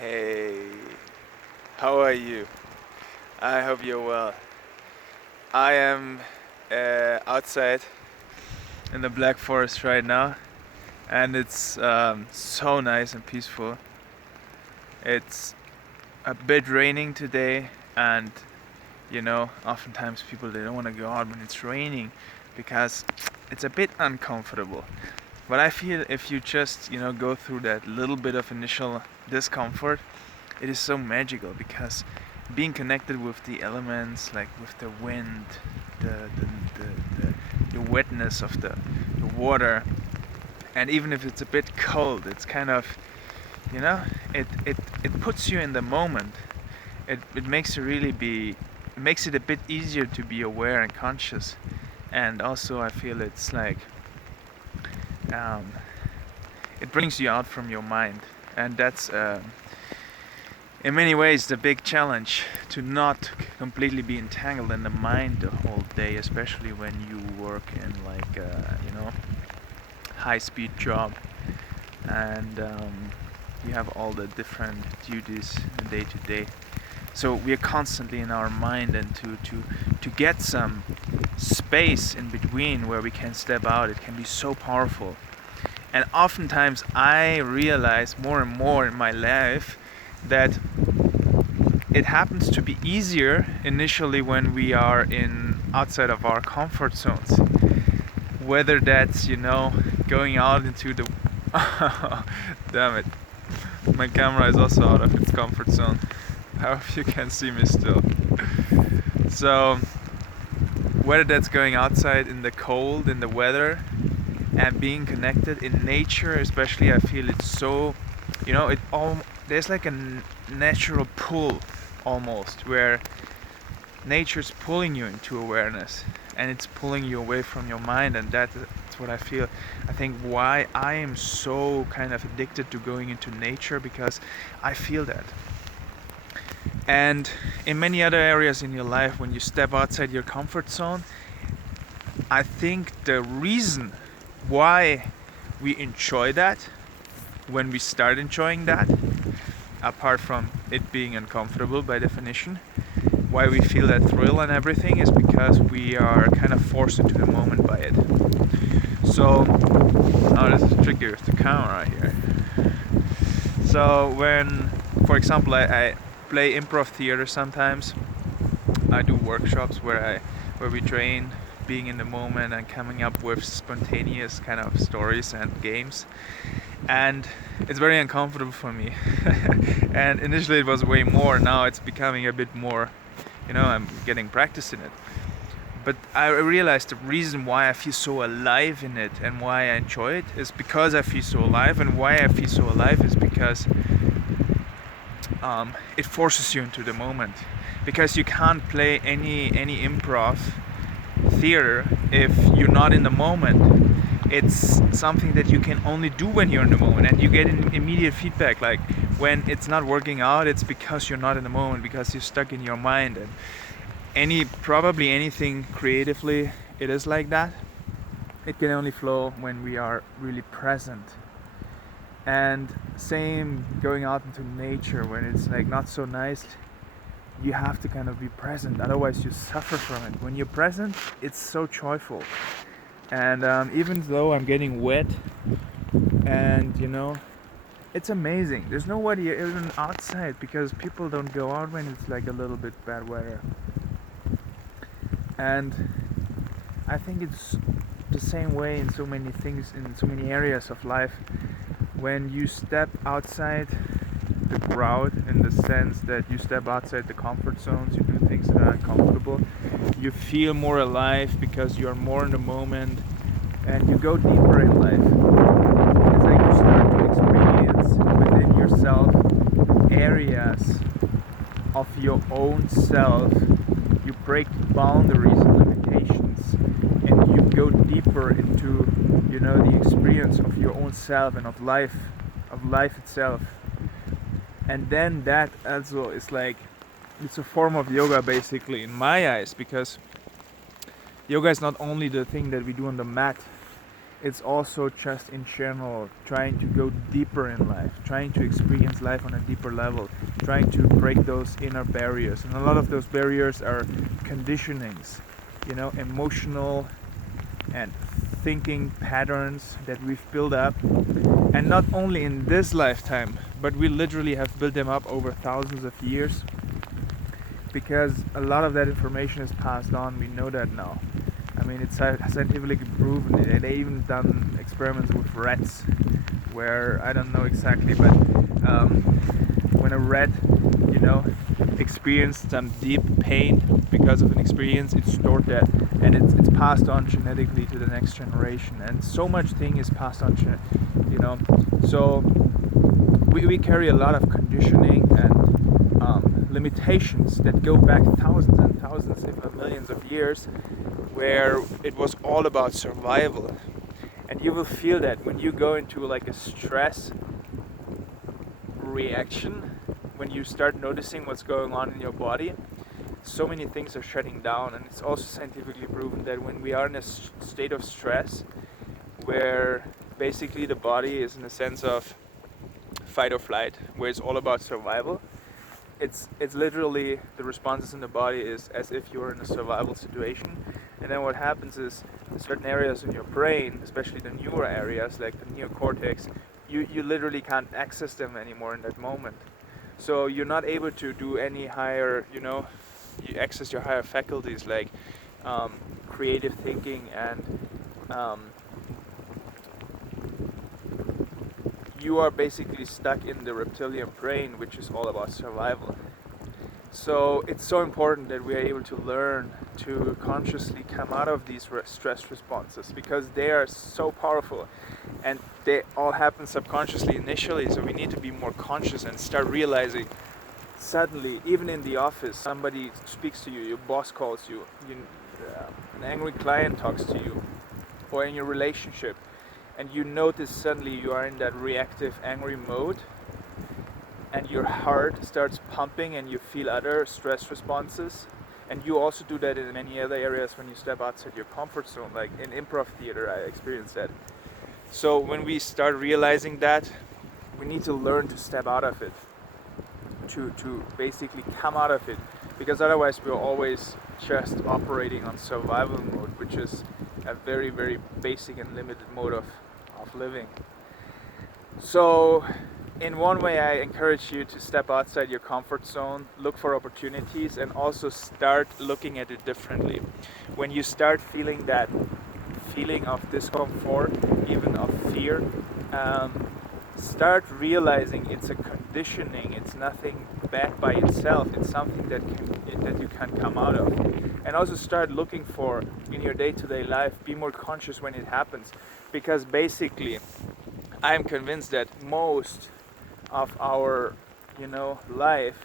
Hey, how are you? I hope you're well. I am outside in the Black Forest right now, and it's so nice and peaceful. It's a bit raining today, and oftentimes people they don't want to go out when it's raining because it's a bit uncomfortable. But I feel if you just go through that little bit of initial discomfort, it is so magical because being connected with the elements, like with the wind, the the, the wetness of the water, and even if it's a bit cold, it's kind of you know it puts you in the moment. It makes you really be it makes it a bit easier to be aware and conscious, and also I feel it's like um, it brings you out from your mind, and that's in many ways the big challenge, to not completely be entangled in the mind the whole day, especially when you work in like high speed job, and you have all the different duties day to day. So we are constantly in our mind, and to get some space in between where we can step out, it can be so powerful. And oftentimes I realize more and more in my life that it happens to be easier initially when we are in outside of our comfort zones, whether that's going out into the damn it, my camera is also out of its comfort zone. I hope you can see me still. So whether that's going outside in the cold, in the weather, and being connected in nature, especially, I feel it's so it all there's like a natural pull almost, where nature's pulling you into awareness, and it's pulling you away from your mind, and that's what I feel. I think why I am so kind of addicted to going into nature, because I feel that. And in many other areas in your life, when you step outside your comfort zone, I think the reason why we enjoy that, when we start enjoying that, apart from it being uncomfortable by definition, why we feel that thrill and everything, is because we are kind of forced into the moment by it. So, oh, this is tricky with the camera here. So when, for example, I play improv theater sometimes. I do workshops where we train being in the moment and coming up with spontaneous kind of stories and games. And it's very uncomfortable for me. And initially it was way more. Now it's becoming a bit more. I'm getting practice in it. But I realized the reason why I feel so alive in it and why I enjoy it is because I feel so alive. And why I feel so alive is because it forces you into the moment. Because you can't play any improv theater if you're not in the moment. It's something that you can only do when you're in the moment, and you get immediate feedback. Like when it's not working out, it's because you're not in the moment, because you're stuck in your mind. And probably anything creatively, it is like that. It can only flow when we are really present. And same going out into nature when it's like not so nice. You have to kind of be present, otherwise you suffer from it. When you're present, it's so joyful. And even though I'm getting wet, and it's amazing. There's nobody even outside, because people don't go out when it's like a little bit bad weather. And I think it's the same way in so many things, in so many areas of life. When you step outside the crowd, in the sense that you step outside the comfort zones, you do things that are uncomfortable, you feel more alive because you are more in the moment, and you go deeper in life. It's like you start to experience within yourself areas of your own self. You break boundaries and limitations, and you go deeper into the experience of your own self and of life itself. And then that also is like, it's a form of yoga basically in my eyes, because yoga is not only the thing that we do on the mat. it's also just in general trying to go deeper in life, trying to experience life on a deeper level, trying to break those inner barriers. And a lot of those barriers are conditionings, emotional and thinking patterns that we've built up, and not only in this lifetime, but we literally have built them up over thousands of years, because a lot of that information is passed on. We know that now. I mean, it's scientifically proven. They even done experiments with rats, where I don't know exactly, but when a rat, experienced some deep pain because of an experience, it stored that, and it's passed on genetically to the next generation. And so much thing is passed on, So we carry a lot of conditioning and limitations that go back thousands and thousands, if not millions of years, where it was all about survival. And you will feel that when you go into like a stress reaction, when you start noticing what's going on in your body, so many things are shutting down. And it's also scientifically proven that when we are in a state of stress, where basically the body is in a sense of fight or flight, where it's all about survival, it's literally the responses in the body is as if you're in a survival situation. And then what happens is certain areas in your brain, especially the newer areas like the neocortex, you literally can't access them anymore in that moment. So you're not able to do any higher, you access your higher faculties like creative thinking, and you are basically stuck in the reptilian brain, which is all about survival. So it's so important that we are able to learn to consciously come out of these stress responses, because they are so powerful and they all happen subconsciously initially. So we need to be more conscious and start realizing suddenly, even in the office, somebody speaks to you, your boss calls you, an angry client talks to you, or in your relationship, and you notice suddenly you are in that reactive angry mode, and your heart starts pumping and you feel other stress responses. And you also do that in many other areas when you step outside your comfort zone, like in improv theater I experienced that. So when we start realizing that, we need to learn to step out of it, to basically come out of it, because otherwise we're always just operating on survival mode, which is a very, very basic and limited mode of living. So in one way, I encourage you to step outside your comfort zone, look for opportunities, and also start looking at it differently. When you start feeling that feeling of discomfort, even of fear, start realizing it's a conditioning. It's nothing bad by itself. It's something that you can come out of. And also start looking for in your day-to-day life. Be more conscious when it happens, because basically, I am convinced that most of our, life,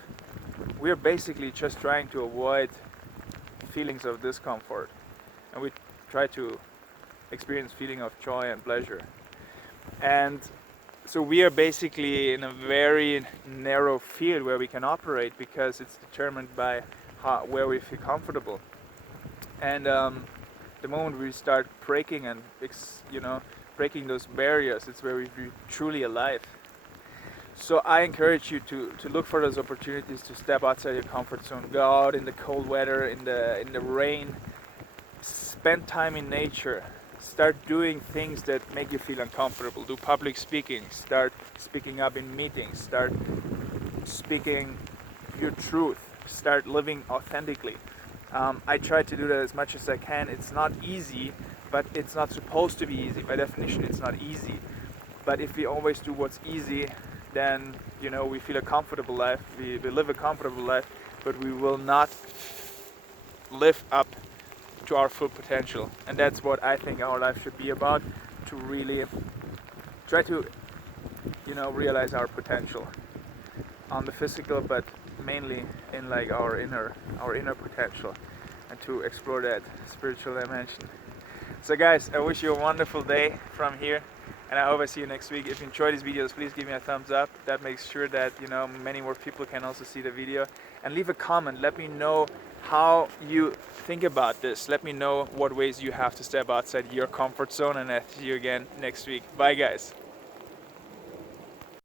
we're basically just trying to avoid feelings of discomfort, and we try to experience feeling of joy and pleasure. And so we are basically in a very narrow field where we can operate, because it's determined by where we feel comfortable. And the moment we start breaking and breaking those barriers, it's where we feel truly alive. So I encourage you to look for those opportunities to step outside your comfort zone, go out in the cold weather, in the rain, spend time in nature, start doing things that make you feel uncomfortable, do public speaking, start speaking up in meetings, start speaking your truth, start living authentically. I try to do that as much as I can. It's not easy, but it's not supposed to be easy. By definition, it's not easy. But if we always do what's easy, then we feel a comfortable life, we live a comfortable life, but we will not live up to our full potential. And that's what I think our life should be about, to really try to realize our potential on the physical, but mainly in like our inner potential, and to explore that spiritual dimension. So guys, I wish you a wonderful day from here. and I hope I see you next week. If you enjoy these videos, please give me a thumbs up. That makes sure that many more people can also see the video. And leave a comment. Let me know how you think about this. Let me know what ways you have to step outside your comfort zone, and I'll see you again next week. Bye guys.